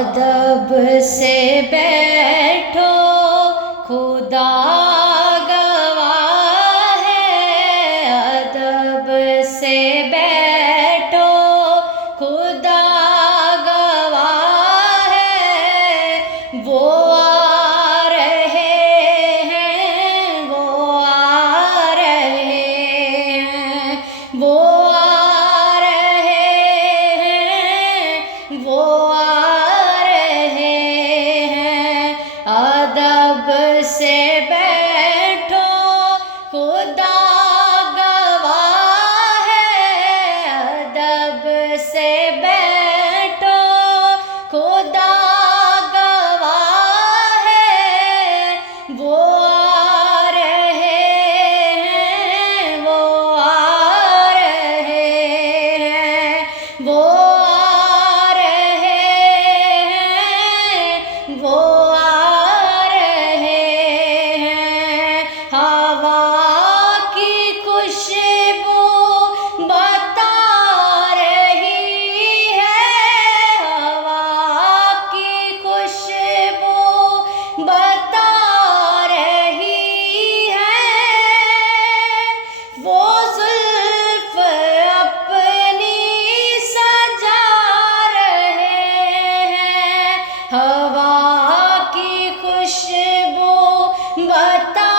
ادب سے بیٹھو خدا گواہ ہے، ادب سے بیٹھو خدا گواہ ہے، وہ آ رہے ہیں، وہ آ رہے ہیں، وہ آ رہے ہیں، وہ آ رہے ہیں، ادب سے بیٹھو خدا گواہ ہے، ادب سے بیٹھو خدا گواہ ہے، وہ آ رہے ہیں، وہ آ رہے ہیں، وہ آ رہے ہیں، وہ آ رہے ہیں، ہوا کی خوشبو بتا رہی ہے، ہوا کی خوشبو بتا رہی ہے، وہ زلف اپنی سجا رہے ہیں، ہوا کی خوشبو بتا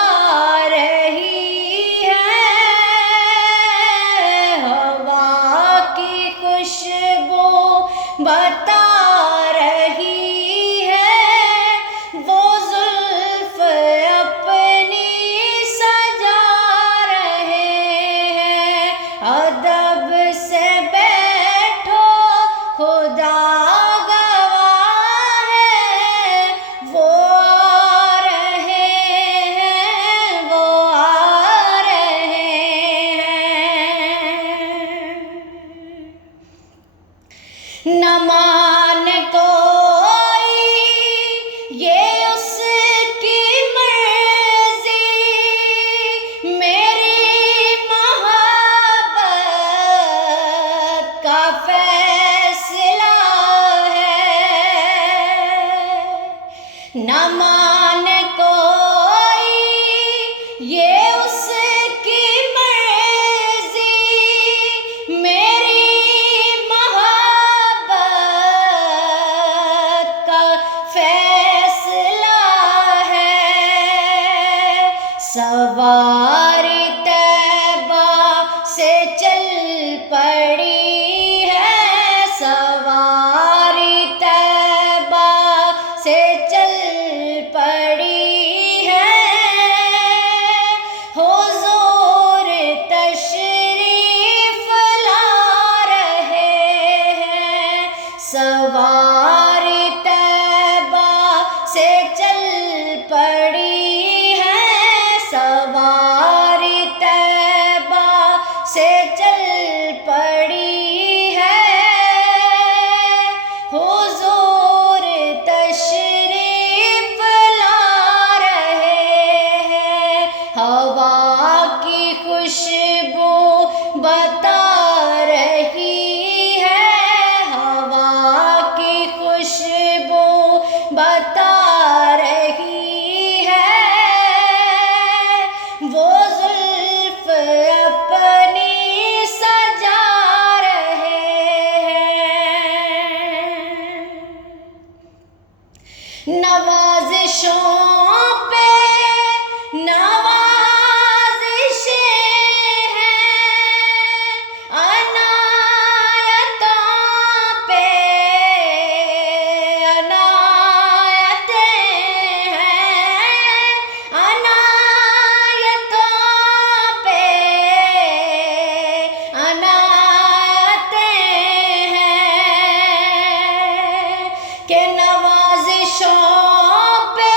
رہی ہے، ہوا کی خوشبو بتا رہی ہے، وہ زلف اپنی سجا رہے ہیں، ادب سے بیٹھو خدا گواہ ہے، وہ آ رہے ہیں، وہ آ رہے ہیں، نہ مان کوئی یہ اس کی مرضی، میری محبت کا فیصلہ ہے، نہ مان کوئی یہ اس کی مرضی، میری محبت کا فیصلہ ہے، سواری طیبہ سے چل پڑی ہے، سواری طیبہ سے چل پڑی ہے، حضور تشریف لا رہے ہیں، سواری طیبہ سے چل پڑی ہے، سواری طیبہ سے چل پڑی ہے، حضور تشریف لا رہے ہیں، ہوا کی خوشبو بتا رہی ہے، ہوا کی خوشبو بتا رہی ہے، وہ زلف اپنی سجا رہے ہیں، نوازشوں پہ نوازشیں ہیں، عنایتوں پہ عنایتیں ہیں، عنایتوں پہ عنایتیں ہیں، کہ نوازشوں پہ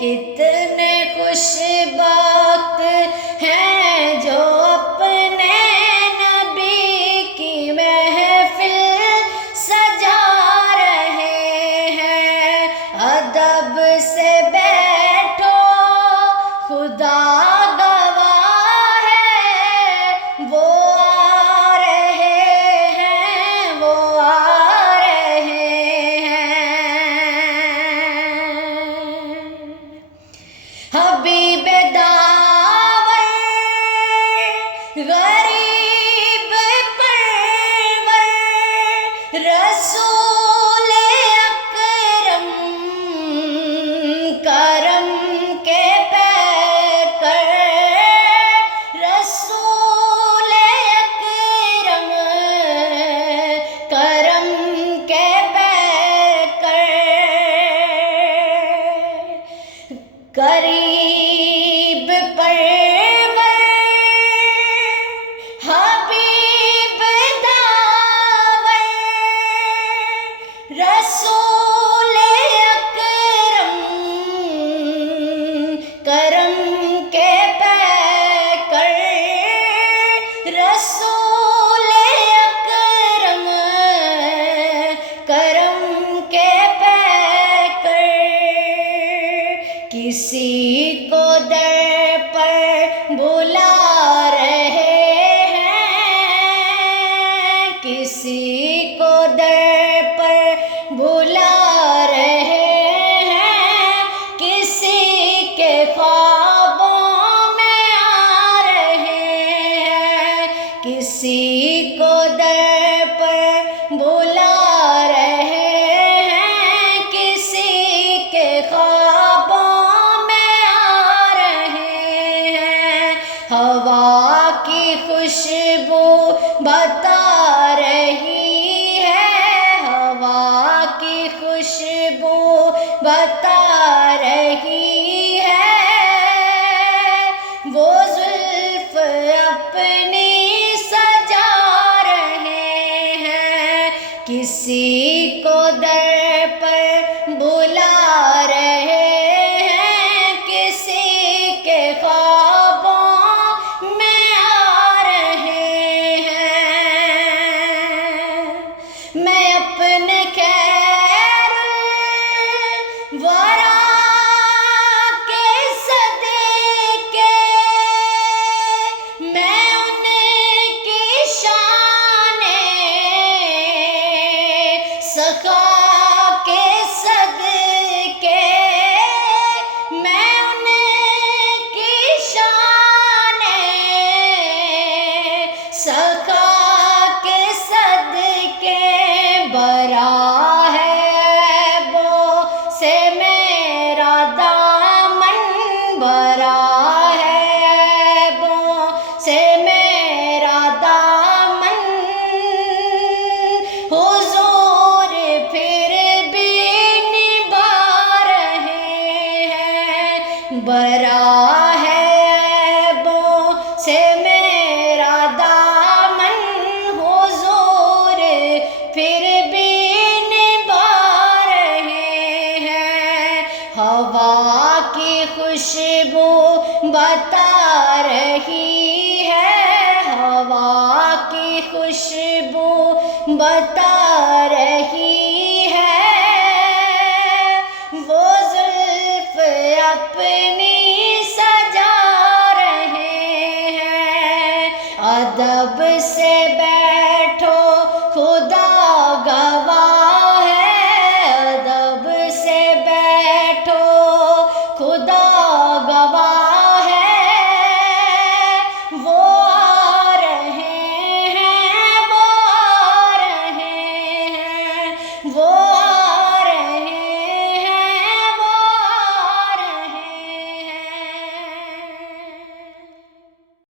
کتنے خوش بخت ہیں جو اپنے نبی کی محفل سجا رہے ہیں. ادب سے بیٹھو خدا گواہ ہے، وہ آ رہے ہیں، وہ آ رہے ہیں. حبیب داور غریب پرور رسول اکرم کرم کے پیکر، رسول اکرم کرم کے پیکر. قریب پرور حبیب داور رسول اکرم کرم کے پیکر، رسول اکرم کرم کے پیکر. کسی کو در پر بلا رہے ہیں، کسی کو در پر بلا رہے ہیں، کسی کے خوابوں میں آ رہے ہیں، کسی کو در پر بلا رہے ہیں، کسی کے خوابوں ہوا کی خوشبو بتا رہی ہے، ہوا کی خوشبو بتا رہی ہے. وہ زلف اپنی سجا رہے ہیں، کسی کو در پر بلا رہے ہیں، کسی کے خوابوں میں آ رہے ہیں. میں اپنے خیر الورا کے صدقے میں ان کی شان سخا کے صدقے میں ان کی شان سخا کے صدقے برا ہے وہ سے میرا دامن، برا ہے وہ سے میرا دامن. حضور پھر بھی نبھا رہے ہیں، برا ہے وہ سے میرا دامن. حضور پھر بھی نبھا رہے ہیں. ہوا کی خوشبو بتا رہی ہے، ہوا کی خوشبو بتا رہی ہے. وہ زلف اپنی